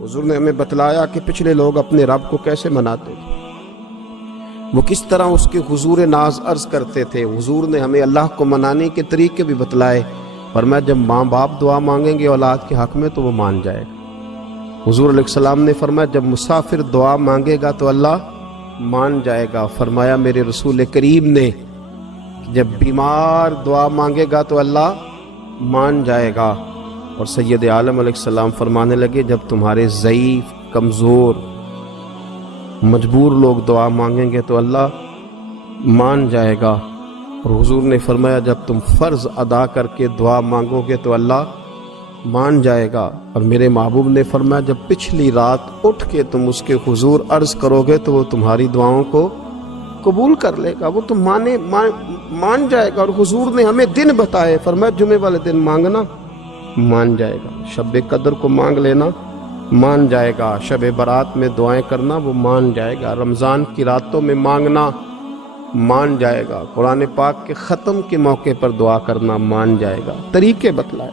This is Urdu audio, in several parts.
حضور نے ہمیں بتلایا کہ پچھلے لوگ اپنے رب کو کیسے مناتے تھے، وہ کس طرح اس کے حضور ناز عرض کرتے تھے۔ حضور نے ہمیں اللہ کو منانے کے طریقے بھی بتلائے، فرمایا جب ماں باپ دعا مانگیں گے اولاد کے حق میں تو وہ مان جائے گا۔ حضور علیہ السلام نے فرمایا جب مسافر دعا مانگے گا تو اللہ مان جائے گا۔ فرمایا میرے رسول کریم نے جب بیمار دعا مانگے گا تو اللہ مان جائے گا۔ اور سید عالم علیہ السلام فرمانے لگے جب تمہارے ضعیف، کمزور، مجبور لوگ دعا مانگیں گے تو اللہ مان جائے گا۔ اور حضور نے فرمایا جب تم فرض ادا کر کے دعا مانگو گے تو اللہ مان جائے گا۔ اور میرے محبوب نے فرمایا جب پچھلی رات اٹھ کے تم اس کے حضور عرض کرو گے تو وہ تمہاری دعاؤں کو قبول کر لے گا، وہ تم مان جائے گا۔ اور حضور نے ہمیں دن بتائے، فرمایا جمعے والے دن مانگنا مان جائے گا، شب قدر کو مانگ لینا مان جائے گا، شب برات میں دعائیں کرنا وہ مان جائے گا، رمضان کی راتوں میں مانگنا مان جائے گا، قرآن پاک کے ختم کے موقع پر دعا کرنا مان جائے گا۔ طریقے بتلائے۔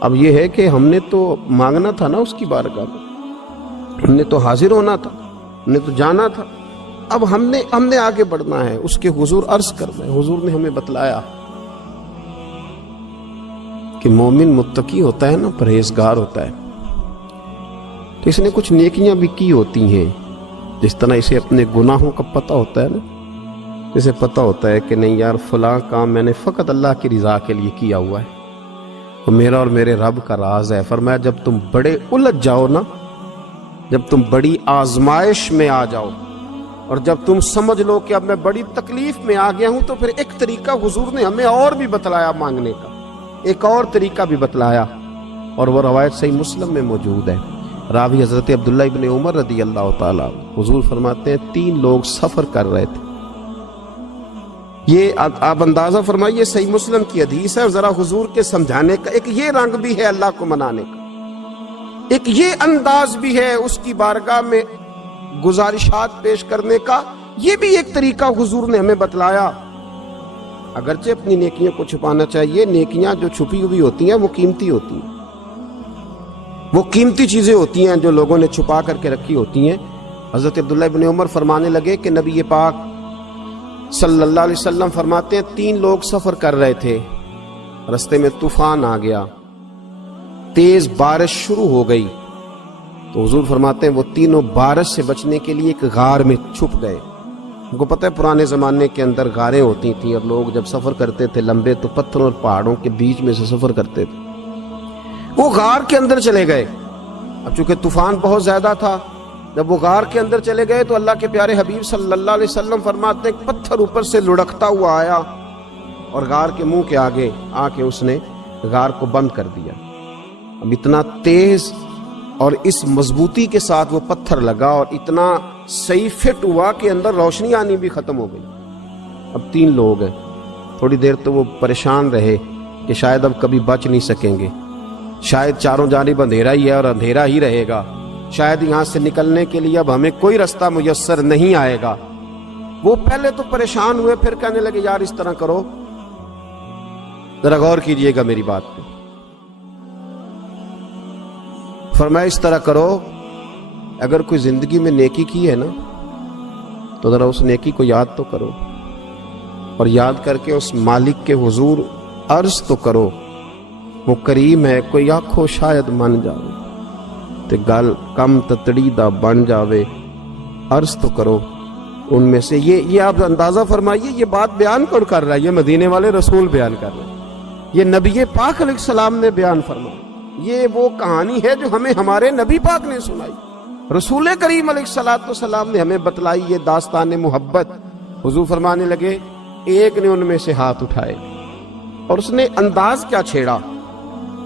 اب یہ ہے کہ ہم نے تو مانگنا تھا نا اس کی بارگاہ میں، ہم نے تو حاضر ہونا تھا، ہم نے تو جانا تھا، اب ہم نے آگے بڑھنا ہے، اس کے حضور عرض کرنا ہے۔ حضور نے ہمیں بتلایا کہ مومن متقی ہوتا ہے نا، پرہیزگار ہوتا ہے، تو اس نے کچھ نیکیاں بھی کی ہوتی ہیں، جس طرح اسے اپنے گناہوں کا پتہ ہوتا ہے نا، اسے پتہ ہوتا ہے کہ نہیں یار فلاں کام میں نے فقط اللہ کی رضا کے لیے کیا ہوا ہے، وہ میرا اور میرے رب کا راز ہے۔ فرمایا جب تم بڑے الجھ جاؤ نا، جب تم بڑی آزمائش میں آ جاؤ اور جب تم سمجھ لو کہ اب میں بڑی تکلیف میں آ گیا ہوں، تو پھر ایک طریقہ حضور نے ہمیں اور بھی بتلایا مانگنے کا، ایک اور طریقہ بھی بتلایا، اور وہ روایت صحیح مسلم میں موجود ہے۔ راوی حضرت عبداللہ ابن عمر رضی اللہ تعالیٰ، حضور فرماتے ہیں 3 لوگ سفر کر رہے تھے، یہ آپ اندازہ فرمائیے صحیح مسلم کی حدیث ہے، اور ذرا حضور کے سمجھانے کا ایک یہ رنگ بھی ہے اللہ کو منانے کا، ایک یہ انداز بھی ہے اس کی بارگاہ میں گزارشات پیش کرنے کا، یہ بھی ایک طریقہ حضور نے ہمیں بتلایا۔ اگرچہ اپنی نیکیوں کو چھپانا چاہیے، نیکیاں جو چھپی ہوئی ہوتی ہیں وہ قیمتی ہوتی ہیں، وہ قیمتی چیزیں ہوتی ہیں جو لوگوں نے چھپا کر کے رکھی ہوتی ہیں۔ حضرت عبداللہ ابن عمر فرمانے لگے کہ نبی پاک صلی اللہ علیہ وسلم فرماتے ہیں 3 لوگ سفر کر رہے تھے، رستے میں طوفان آ گیا، تیز بارش شروع ہو گئی، تو حضور فرماتے ہیں وہ تینوں بارش سے بچنے کے لیے ایک غار میں چھپ گئے۔ ان کو پتہ ہے پرانے زمانے کے اندر غاریں ہوتی تھیں، اور لوگ جب سفر کرتے تھے لمبے تو پتھروں اور پہاڑوں کے بیچ میں سے سفر کرتے تھے، وہ غار کے اندر چلے گئے۔ اب چونکہ طوفان بہت زیادہ تھا، جب وہ غار کے اندر چلے گئے تو اللہ کے پیارے حبیب صلی اللہ علیہ وسلم فرماتے ہیں پتھر اوپر سے لڑکتا ہوا آیا اور غار کے منہ کے آگے آ کے اس نے غار کو بند کر دیا۔ اب اتنا تیز اور اس مضبوطی کے ساتھ وہ پتھر لگا اور اتنا صحیح فٹ ہوا کہ اندر روشنی آنی بھی ختم ہو گئی۔ اب 3 لوگ ہیں، تھوڑی دیر تو وہ پریشان رہے کہ شاید اب کبھی بچ نہیں سکیں گے، شاید چاروں جانب اندھیرا ہی ہے اور اندھیرا ہی رہے گا، شاید یہاں سے نکلنے کے لیے اب ہمیں کوئی رستہ میسر نہیں آئے گا۔ وہ پہلے تو پریشان ہوئے، پھر کہنے لگے یار اس طرح کرو، ذرا غور کیجئے گا میری بات پہ۔ فرمایا اس طرح کرو، اگر کوئی زندگی میں نیکی کی ہے نا تو ذرا اس نیکی کو یاد تو کرو، اور یاد کر کے اس مالک کے حضور عرض تو کرو، وہ کریم ہے، کوئی آنکھو شاید من جاوے تے گل کم تتڑی دا بن جاوے، عرض تو کرو۔ ان میں سے یہ آپ اندازہ فرمائیے، یہ بات بیان کون کر رہا ہے؟ یہ مدینے والے رسول بیان کر رہے ہیں، یہ نبی پاک علیہ السلام نے بیان فرمایا، یہ وہ کہانی ہے جو ہمیں ہمارے نبی پاک نے سنائی، رسول کریم علیہ السلام نے ہمیں بتلائی، یہ داستان محبت۔ حضور فرمانے لگے ایک نے ان میں سے ہاتھ اٹھائے اور اس نے انداز کیا چھیڑا،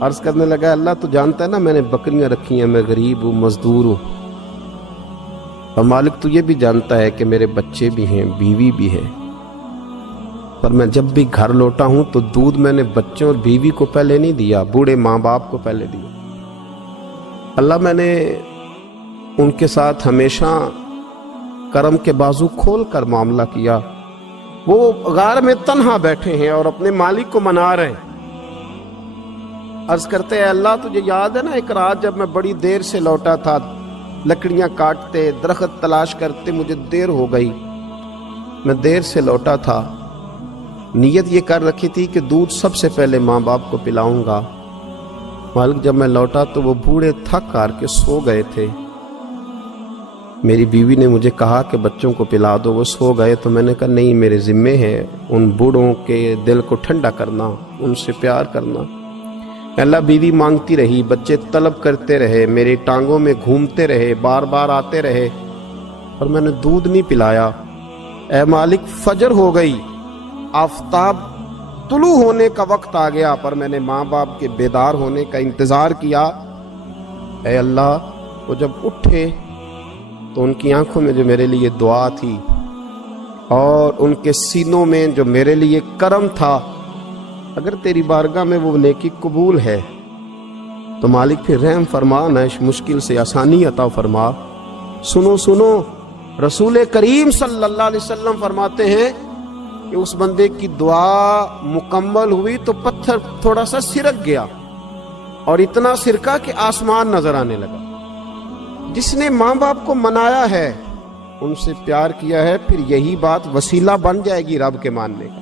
عرض کرنے لگا اللہ تو جانتا ہے نا میں نے بکریاں رکھی ہیں، میں غریب ہوں، مزدور ہوں، اور مالک تو یہ بھی جانتا ہے کہ میرے بچے بھی ہیں، بیوی بھی ہے، پر میں جب بھی گھر لوٹا ہوں تو دودھ میں نے بچوں اور بیوی کو پہلے نہیں دیا، بوڑھے ماں باپ کو پہلے دیا۔ اللہ میں نے ان کے ساتھ ہمیشہ کرم کے بازو کھول کر معاملہ کیا، وہ غار میں تنہا بیٹھے ہیں اور اپنے مالک کو منا رہے ہیں، عرض کرتے ہیں اللہ تجھے یاد ہے نا ایک رات جب میں بڑی دیر سے لوٹا تھا، لکڑیاں کاٹتے درخت تلاش کرتے، مجھے دیر ہو گئی، میں دیر سے لوٹا تھا، نیت یہ کر رکھی تھی کہ دودھ سب سے پہلے ماں باپ کو پلاؤں گا۔ مالک جب میں لوٹا تو وہ بوڑھے تھک ہار کے سو گئے تھے۔ میری بیوی نے مجھے کہا کہ بچوں کو پلا دو، وہ سو گئے، تو میں نے کہا نہیں، میرے ذمے ہے ان بوڑھوں کے دل کو ٹھنڈا کرنا، ان سے پیار کرنا۔ اللہ بیوی مانگتی رہی، بچے طلب کرتے رہے، میری ٹانگوں میں گھومتے رہے، بار بار آتے رہے، اور میں نے دودھ نہیں پلایا۔ اے مالک فجر ہو گئی، آفتاب طلوع ہونے کا وقت آ گیا، پر میں نے ماں باپ کے بیدار ہونے کا انتظار کیا۔ اے اللہ وہ جب اٹھے تو ان کی آنکھوں میں جو میرے لیے دعا تھی اور ان کے سینوں میں جو میرے لیے کرم تھا، اگر تیری بارگاہ میں وہ نیکی قبول ہے تو مالک پھر رحم فرما، نہ اس مشکل سے آسانی عطا فرما۔ سنو سنو، رسول کریم صلی اللہ علیہ وسلم فرماتے ہیں کہ اس بندے کی دعا مکمل ہوئی تو پتھر تھوڑا سا سرک گیا، اور اتنا سرکا کہ آسمان نظر آنے لگا۔ جس نے ماں باپ کو منایا ہے، ان سے پیار کیا ہے، پھر یہی بات وسیلہ بن جائے گی رب کے ماننے کا،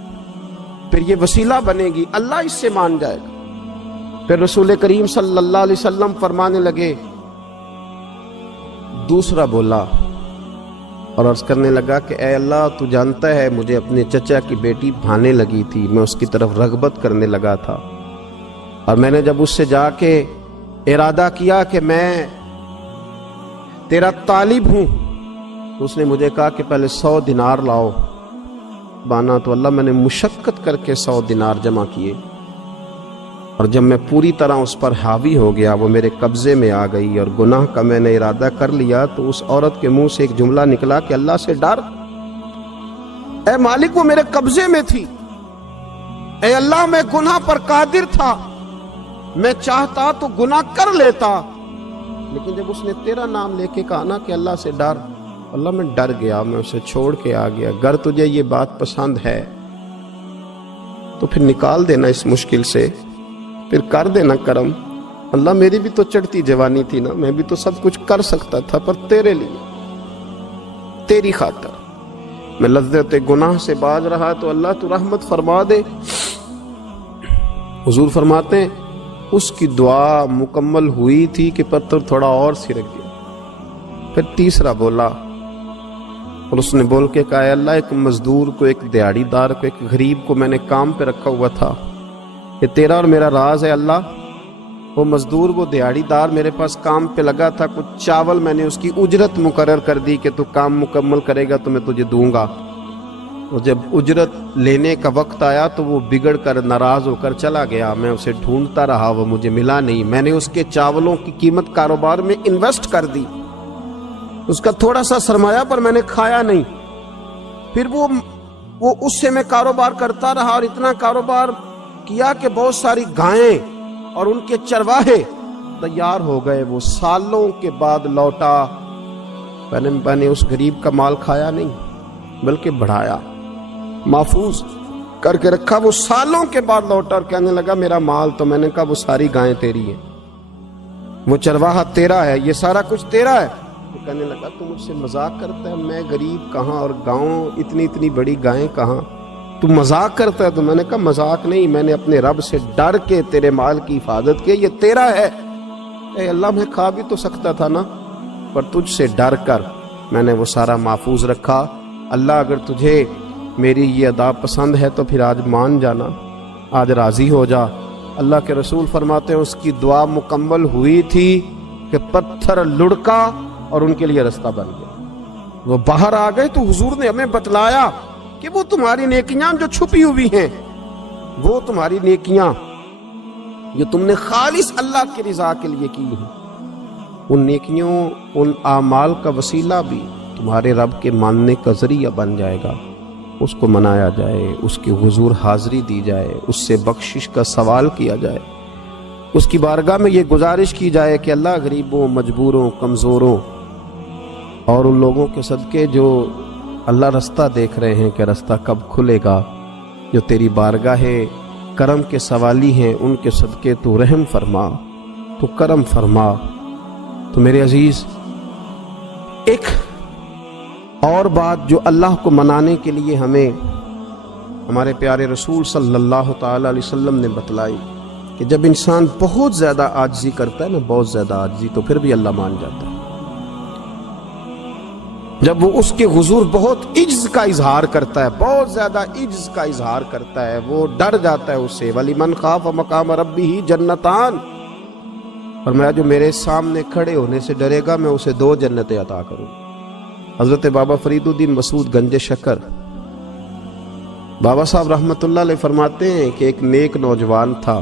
پھر یہ وسیلہ بنے گی، اللہ اس سے مان جائے گا۔ پھر رسول کریم صلی اللہ علیہ وسلم فرمانے لگے، دوسرا بولا اور عرض کرنے لگا کہ اے اللہ تو جانتا ہے مجھے اپنے چچا کی بیٹی بھانے لگی تھی، میں اس کی طرف رغبت کرنے لگا تھا، اور میں نے جب اس سے جا کے ارادہ کیا کہ میں تیرا طالب ہوں، تو اس نے مجھے کہا کہ پہلے 100 دینار لاؤ بانا، تو اللہ میں نے مشقت کر کے 100 دینار جمع کیے، اور جب میں پوری طرح اس پر حاوی ہو گیا، وہ میرے قبضے میں آ گئی اور گناہ کا میں نے ارادہ کر لیا، تو اس عورت کے منہ سے ایک جملہ نکلا کہ اللہ سے ڈر۔ اے مالک وہ میرے قبضے میں تھی، اے اللہ میں گناہ پر قادر تھا، میں چاہتا تو گناہ کر لیتا، لیکن جب اس نے تیرا نام لے کے کہا نا کہ اللہ سے ڈر، اللہ میں ڈر گیا، میں اسے چھوڑ کے آ گیا۔ اگر تجھے یہ بات پسند ہے تو پھر نکال دینا اس مشکل سے، پھر کر دینا کرم۔ اللہ میری بھی تو چڑھتی جوانی تھی نا، میں بھی تو سب کچھ کر سکتا تھا، پر تیرے لیے، تیری خاطر میں لذت گناہ سے باز رہا، تو اللہ تو رحمت فرما دے۔ حضور فرماتے ہیں اس کی دعا مکمل ہوئی تھی کہ پتھر تھوڑا اور سرک گیا۔ پھر تیسرا بولا، اور اس نے بول کے کہا اے اللہ ایک مزدور کو، ایک دیہڑی دار کو، ایک غریب کو میں نے کام پہ رکھا ہوا تھا، یہ تیرا اور میرا راز ہے اللہ۔ وہ مزدور، وہ دیہڑی دار میرے پاس کام پہ لگا تھا، کچھ چاول میں نے اس کی اجرت مقرر کر دی کہ تو کام مکمل کرے گا تو میں تجھے دوں گا، اور جب اجرت لینے کا وقت آیا تو وہ بگڑ کر ناراض ہو کر چلا گیا، میں اسے ڈھونڈتا رہا، وہ مجھے ملا نہیں، میں نے اس کے چاولوں کی قیمت کاروبار میں انویسٹ کر دی، اس کا تھوڑا سا سرمایہ پر میں نے کھایا نہیں، پھر وہ اس سے میں کاروبار کرتا رہا، اور اتنا کاروبار کیا کہ بہت ساری گائیں اور ان کے چرواہے تیار ہو گئے، وہ سالوں کے بعد لوٹا، میں نے اس غریب کا مال کھایا نہیں بلکہ بڑھایا، محفوظ کر کے رکھا، وہ سالوں کے بعد لوٹا اور کہنے لگا میرا مال، تو میں نے کہا وہ ساری گائیں تیری ہیں، وہ چرواہا تیرا ہے، یہ سارا کچھ تیرا ہے۔ تو کہنے لگا تو مجھ سے مذاق کرتا ہے، میں غریب کہاں اور گاؤں اتنی بڑی گائیں کہاں، تو مذاق کرتا ہے؟ تو میں نے کہا مذاق نہیں، میں نے اپنے رب سے ڈر کے تیرے مال کی حفاظت کی، یہ تیرا ہے۔ اے اللہ میں کھا بھی تو سکتا تھا نا، پر تجھ سے ڈر کر میں نے وہ سارا محفوظ رکھا۔ اللہ اگر تجھے میری یہ ادا پسند ہے تو پھر آج مان جانا، آج راضی ہو جا۔ اللہ کے رسول فرماتے ہیں اس کی دعا مکمل ہوئی تھی کہ پتھر لڑکا اور ان کے لیے رستہ بن گیا، وہ باہر آ گئے، تو حضور نے ہمیں بتلایا کہ وہ تمہاری نیکیاں جو چھپی ہوئی ہیں، وہ تمہاری نیکیاں جو تم نے خالص اللہ کی رضا کے لیے کی ہیں، ان نیکیوں، ان اعمال کا وسیلہ بھی تمہارے رب کے ماننے کا ذریعہ بن جائے گا، اس کو منایا جائے، اس کے حضور حاضری دی جائے، اس سے بخشش کا سوال کیا جائے، اس کی بارگاہ میں یہ گزارش کی جائے کہ اللہ غریبوں، مجبوروں، کمزوروں اور ان لوگوں کے صدقے جو اللہ رستہ دیکھ رہے ہیں کہ رستہ کب کھلے گا، جو تیری بارگاہ کرم کے سوالی ہیں، ان کے صدقے تو رحم فرما، تو کرم فرما۔ تو میرے عزیز، ایک اور بات جو اللہ کو منانے کے لیے ہمیں ہمارے پیارے رسول صلی اللہ تعالی علیہ وسلم نے بتلائی کہ جب انسان بہت زیادہ عاجزی کرتا ہے نا، بہت زیادہ عاجزی، تو پھر بھی اللہ مان جاتا ہے۔ جب وہ اس کے حضور بہت عجز کا اظہار کرتا ہے، بہت زیادہ عجز کا اظہار کرتا ہے، وہ ڈر جاتا ہے اس سے۔ وَلِمَنْ خَافَ مَقَامَ رَبِّهِ جَنَّتَانِ، فرمایا جو میرے سامنے کھڑے ہونے سے ڈرے گا میں اسے 2 جنتیں عطا کروں۔ حضرت بابا فرید الدین مسعود گنج شکر بابا صاحب رحمۃ اللہ علیہ فرماتے ہیں کہ ایک نیک نوجوان تھا،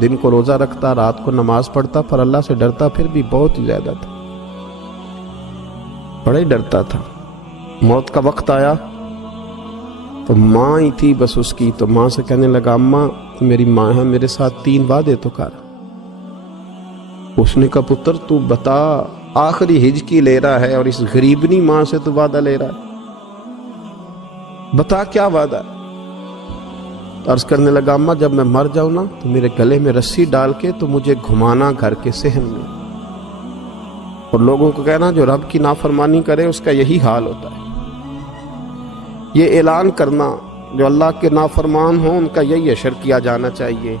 دن کو روزہ رکھتا، رات کو نماز پڑھتا، پر اللہ سے ڈرتا پھر بھی بہت ہی زیادہ تھا، بڑا ہی ڈرتا تھا۔ موت کا وقت آیا تو ماں ہی تھی بس اس کی، تو ماں سے کہنے لگا اماں میری ماں ہے، میرے ساتھ 3 وعدے تو کر۔ اس نے کہا پتر تو بتا، آخری ہج کی لے رہا ہے اور اس غریبنی ماں سے تو وعدہ لے رہا ہے، بتا کیا وعدہ ہے؟ عرض کرنے لگا اماں جب میں مر جاؤں نا تو میرے گلے میں رسی ڈال کے تو مجھے گھمانا گھر کے صحن میں، اور لوگوں کو کہنا جو رب کی نافرمانی کرے اس کا یہی حال ہوتا ہے۔ یہ اعلان کرنا جو اللہ کے نافرمان ہوں ان کا یہی اشر کیا جانا چاہیے۔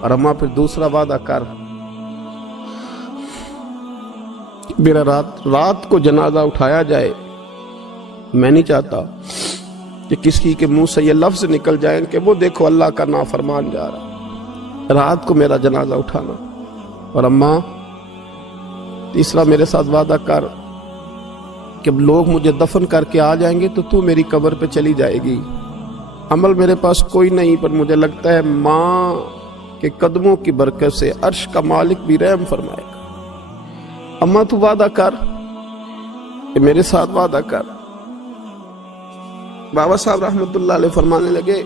اور اماں پھر دوسرا وعدہ کر، میرا رات کو جنازہ اٹھایا جائے، میں نہیں چاہتا کہ کسی کے منہ سے یہ لفظ نکل جائیں کہ وہ دیکھو اللہ کا نافرمان جا رہا، رات کو میرا جنازہ اٹھانا۔ اور اماں تیسرا میرے ساتھ وعدہ کر کہ لوگ مجھے دفن کر کے آ جائیں گے تو میری قبر پہ چلی جائے گی، عمل میرے پاس کوئی نہیں، پر مجھے لگتا ہے ماں کے قدموں کی برکت سے عرش کا مالک بھی رحم فرمائے گا۔ اماں تو وعدہ کر کہ میرے ساتھ وعدہ کر۔ بابا صاحب رحمت اللہ علیہ فرمانے لگے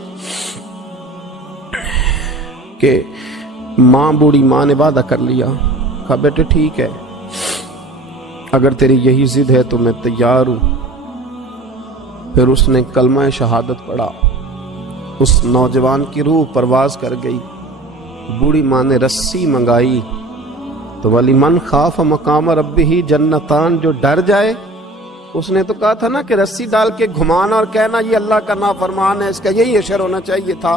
کہ ماں، بوڑھی ماں نے وعدہ کر لیا، کہا بیٹے ٹھیک ہے، اگر تیری یہی ضد ہے تو میں تیار ہوں۔ پھر اس نے کلمہ شہادت پڑھا، اس نوجوان کی روح پرواز کر گئی۔ بوڑھی ماں نے رسی منگائی تو وَلِمَنْ خَافَ مَقَامَ رَبِّهِ جَنَّتَانِ، جو ڈر جائے، اس نے تو کہا تھا نا کہ رسی ڈال کے گھمانا اور کہنا یہ اللہ کا نافرمان ہے، اس کا یہی اشر ہونا چاہیے تھا۔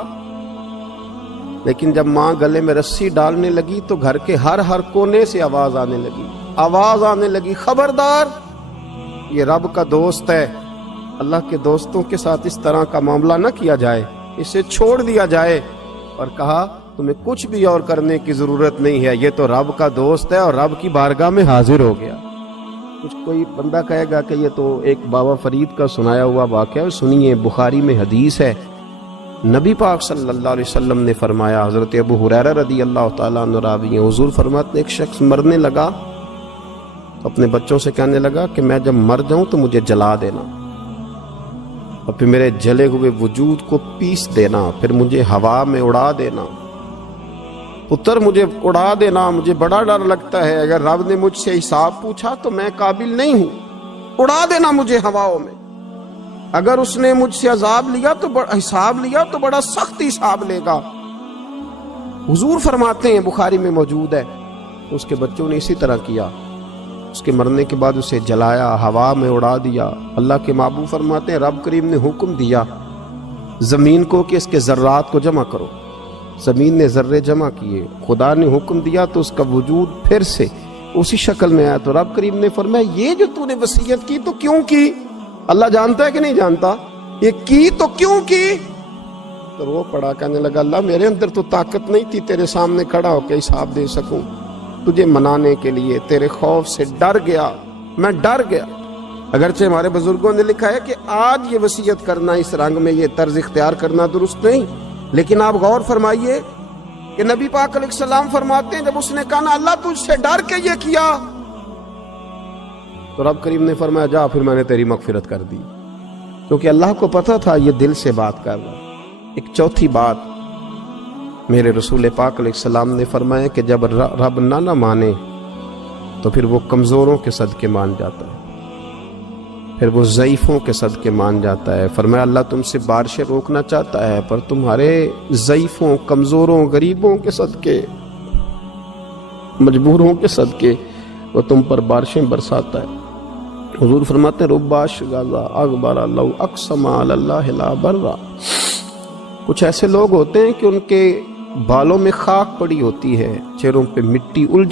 لیکن جب ماں گلے میں رسی ڈالنے لگی تو گھر کے ہر کونے سے آواز آنے لگی، خبردار یہ رب کا دوست ہے، اللہ کے دوستوں کے ساتھ اس طرح کا معاملہ نہ کیا جائے، اسے چھوڑ دیا جائے۔ اور کہا تمہیں کچھ بھی اور کرنے کی ضرورت نہیں ہے، یہ تو رب کا دوست ہے اور رب کی بارگاہ میں حاضر ہو گیا۔ کچھ کوئی بندہ کہے گا کہ یہ تو ایک بابا فرید کا سنایا ہوا واقعہ ہے، سنیے، بخاری میں حدیث ہے، نبی پاک صلی اللہ علیہ وسلم نے فرمایا، حضرت ابو ہریرہ رضی اللہ تعالیٰ عنہ راوی ہیں، حضور فرماتے ایک شخص مرنے لگا تو اپنے بچوں سے کہنے لگا کہ میں جب مر جاؤں تو مجھے جلا دینا، اور پھر میرے جلے ہوئے وجود کو پیس دینا، پھر مجھے ہوا میں اڑا دینا۔ پتر مجھے اڑا دینا، مجھے بڑا ڈر لگتا ہے، اگر رب نے مجھ سے حساب پوچھا تو میں قابل نہیں ہوں، اڑا دینا مجھے ہواؤں میں۔ اگر اس نے مجھ سے عذاب لیا تو حساب لیا تو بڑا سخت حساب لے گا۔ حضور فرماتے ہیں، بخاری میں موجود ہے، اس کے بچوں نے اسی طرح کیا، اس کے مرنے کے بعد اسے جلایا، ہوا میں اڑا دیا۔ اللہ کے محبوب فرماتے ہیں رب کریم نے حکم دیا زمین کو کہ اس کے ذرات کو جمع کرو، زمین نے ذرے جمع کیے، خدا نے حکم دیا تو اس کا وجود پھر سے اسی شکل میں آیا۔ تو رب کریم نے فرمایا یہ جو تو نے وصیت کی تو کیوں کی؟ اللہ جانتا ہے کہ نہیں جانتا؟ یہ کی تو کیوں کی؟ تو وہ پڑا، کہنے لگا اللہ میرے اندر تو طاقت نہیں تھی تیرے سامنے کھڑا ہو کے حساب دے سکوں، تجھے منانے کے لیے تیرے خوف سے ڈر گیا، میں ڈر گیا۔ اگرچہ ہمارے بزرگوں نے لکھا ہے کہ آج یہ وصیت کرنا، اس رنگ میں یہ طرز اختیار کرنا درست نہیں، لیکن آپ غور فرمائیے کہ نبی پاک علیہ السلام فرماتے ہیں جب اس نے کہا نا اللہ تجھ سے ڈر کے یہ کیا، تو رب کریم نے فرمایا جا پھر میں نے تیری مغفرت کر دی، کیونکہ اللہ کو پتہ تھا یہ دل سے بات کر رہا۔ ایک چوتھی بات میرے رسول پاک علیہ السلام نے فرمایا کہ جب رب نہ مانے تو پھر وہ کمزوروں کے صدقے مان جاتا ہے، پھر وہ ضعیفوں کے صدقے مان جاتا ہے. فرمایا اللہ تم سے بارشیں روکنا چاہتا ہے پر تمہارے ضعیفوں، کمزوروں، غریبوں کے صدقے، مجبوروں کے صدقے وہ تم پر بارشیں برساتا ہے. حضور فرماتے ہیں رب اشغاذا اغبر لو اقسم علی اللہ لا برا. کچھ ایسے لوگ ہوتے ہیں کہ ان کے بالوں میں خاک پڑی ہوتی ہے، چہروں پہ مٹی الجھی